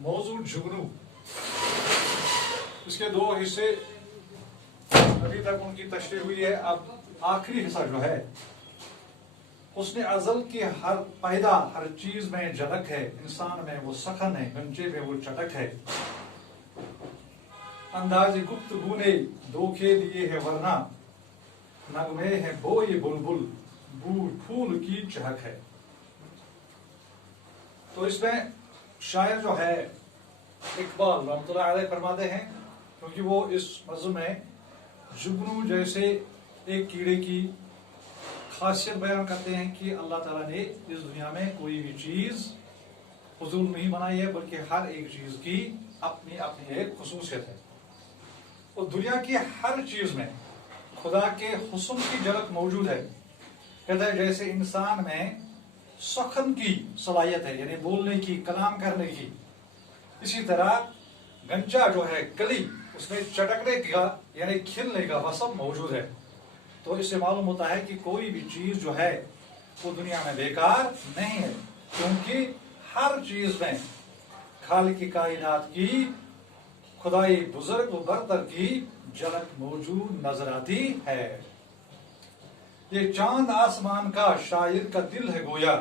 موضوع جگنو، اس کے دو حصے ابھی تک ان کی تشریح ہوئی ہے. اب آخری حصہ جو ہے حسن ازل کی ہر پیدا ہر چیز میں جھلک ہے، انسان میں وہ سخن ہے، گنجے میں وہ چٹک ہے. انداز گفتگو نے دھوکے دیے ہے ورنہ نغمے ہے بوئے بلبل پھول کی چہک ہے. تو اس میں شاعر جو ہے اقبال رحمۃ اللہ علیہ فرماتے ہیں، کیونکہ وہ اس نظم میں جگنو جیسے ایک کیڑے کی خاصیت بیان کرتے ہیں کہ اللہ تعالیٰ نے اس دنیا میں کوئی بھی چیز فضول نہیں بنائی ہے، بلکہ ہر ایک چیز کی اپنی اپنی ایک خصوصیت ہے. اور دنیا کی ہر چیز میں خدا کے حسن کی جھلک موجود ہے. کہتا ہے جیسے انسان میں سخن کی صلاحیت ہے، یعنی بولنے کی، کلام کرنے کی، اسی طرح گنجا جو ہے کلی، اس میں چٹکنے کا یعنی کھلنے کا وصف موجود ہے. تو اس سے معلوم ہوتا ہے کہ کوئی بھی چیز جو ہے وہ دنیا میں بیکار نہیں ہے، کیونکہ ہر چیز میں خالق کی کائنات کی خدائی بزرگ و برتر کی جھلک موجود نظر آتی ہے. یہ چاند آسمان کا شاعر کا دل ہے گویا،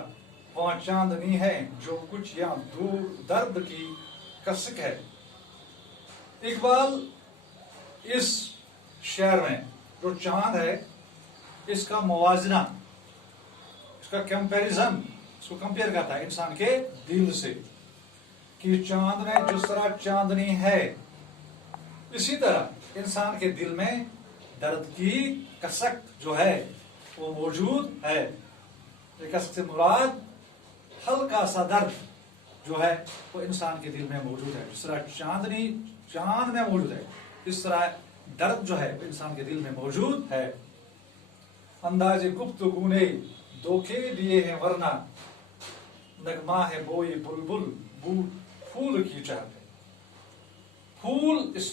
وہاں چاندنی ہے جو کچھ یا دور درد کی کسک ہے. اقبال اس شعر میں جو چاند ہے اس کا موازنہ، اس کا کمپیریزن، اس کو کمپیئر کرتا ہے انسان کے دل سے، کہ چاند میں جس طرح چاندنی ہے اسی طرح انسان کے دل میں درد کی کسک جو ہے وہ موجود ہے. یہ کسک سے مراد ہلکا سا درد جو ہے وہ انسان کے دل میں موجود ہے. جس طرح چاندنی چاند میں موجود ہے، اس طرح درد جو ہے وہ انسان کے دل میں موجود ہے. انداز گفتگو نے دھوکے دیے ہیں ورنہ نغمہ ہے بوئے بلبل پھول کی چہک ہے. پھول، اس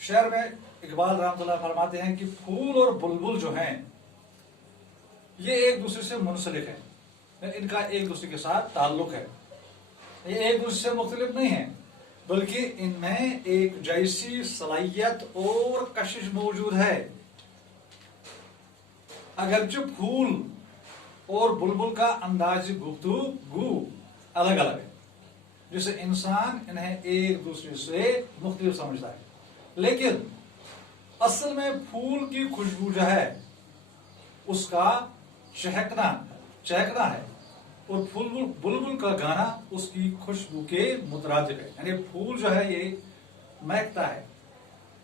شعر میں اقبال رحمۃ اللہ فرماتے ہیں کہ پھول اور بلبل جو ہیں یہ ایک دوسرے سے منسلک ہے، ان کا ایک دوسرے کے ساتھ تعلق ہے. یہ ایک دوسرے سے مختلف نہیں ہے، بلکہ ان میں ایک جیسی صلاحیت اور کشش موجود ہے. اگرچہ پھول اور بلبل کا انداز گفتگو الگ الگ ہے، جسے انسان انہیں ایک دوسرے سے مختلف سمجھتا ہے، لیکن اصل میں پھول کی خوشبو جو ہے اس کا چہکنا ہے، اور بلبل کا گانا اس کی خوشبو کے مترادف ہے. یعنی پھول جو ہے یہ مہکتا ہے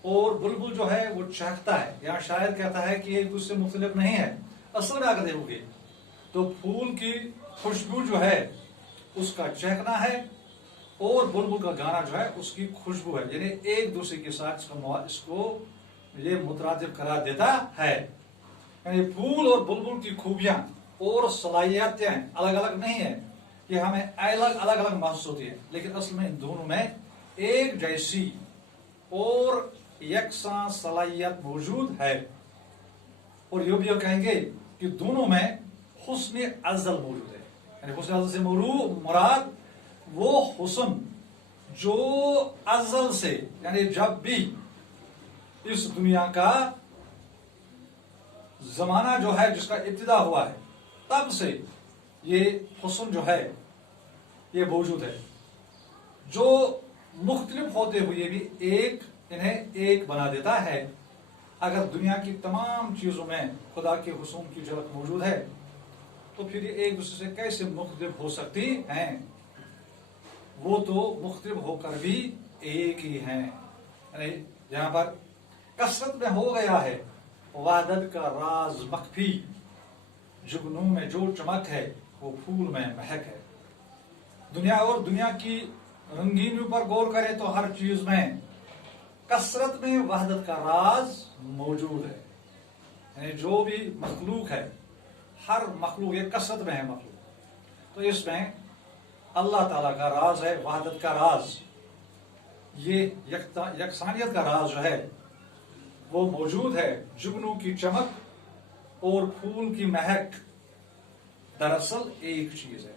اور بلبل جو ہے وہ چہکتا ہے. یہاں شاعر کہتا ہے کہ ایک دوسرے سے مختلف نہیں ہے. اصل میں اگر دیکھو گے تو پھول کی خوشبو جو ہے اس کا چہکنا ہے اور بلبل کا گانا جو ہے اس کی خوشبو ہے، یعنی ایک دوسرے کے ساتھ اس کو یہ مترادف قرار دیتا ہے. یعنی پھول اور بلبل کی خوبیاں اور صلاحیتیں الگ الگ نہیں ہیں، یہ ہمیں الگ الگ محسوس ہوتی ہے، لیکن اصل میں ان دونوں میں ایک جیسی اور یکساں صلاحیت موجود ہے. اور یہ بھی کہیں گے کہ دونوں میں حسن ازل موجود ہے. یعنی حسن ازل سے مراد وہ حسن جو ازل سے، یعنی جب بھی اس دنیا کا زمانہ جو ہے جس کا ابتدا ہوا ہے تب سے یہ حسن جو ہے یہ موجود ہے، جو مختلف ہوتے ہوئے بھی انہیں ایک بنا دیتا ہے. اگر دنیا کی تمام چیزوں میں خدا کے حسن کی جھلک موجود ہے تو پھر یہ ایک دوسرے سے کیسے مختلف ہو سکتی ہیں؟ وہ تو مختلف ہو کر بھی ایک ہی ہیں. یعنی یہاں پر کثرت میں ہو گیا ہے وحدت کا راز مخفی، جگنو میں جو چمک ہے وہ پھول میں مہک ہے. دنیا کی رنگینیوں پر غور کرے تو ہر چیز میں کثرت میں وحدت کا راز موجود ہے. یعنی جو بھی مخلوق ہے، ہر مخلوق یہ کثرت میں ہے مخلوق، تو اس میں اللہ تعالیٰ کا راز ہے، وحدت کا راز، یہ یکسانیت کا راز جو ہے وہ موجود ہے. جگنو کی چمک اور پھول کی مہک دراصل ایک چیز ہے.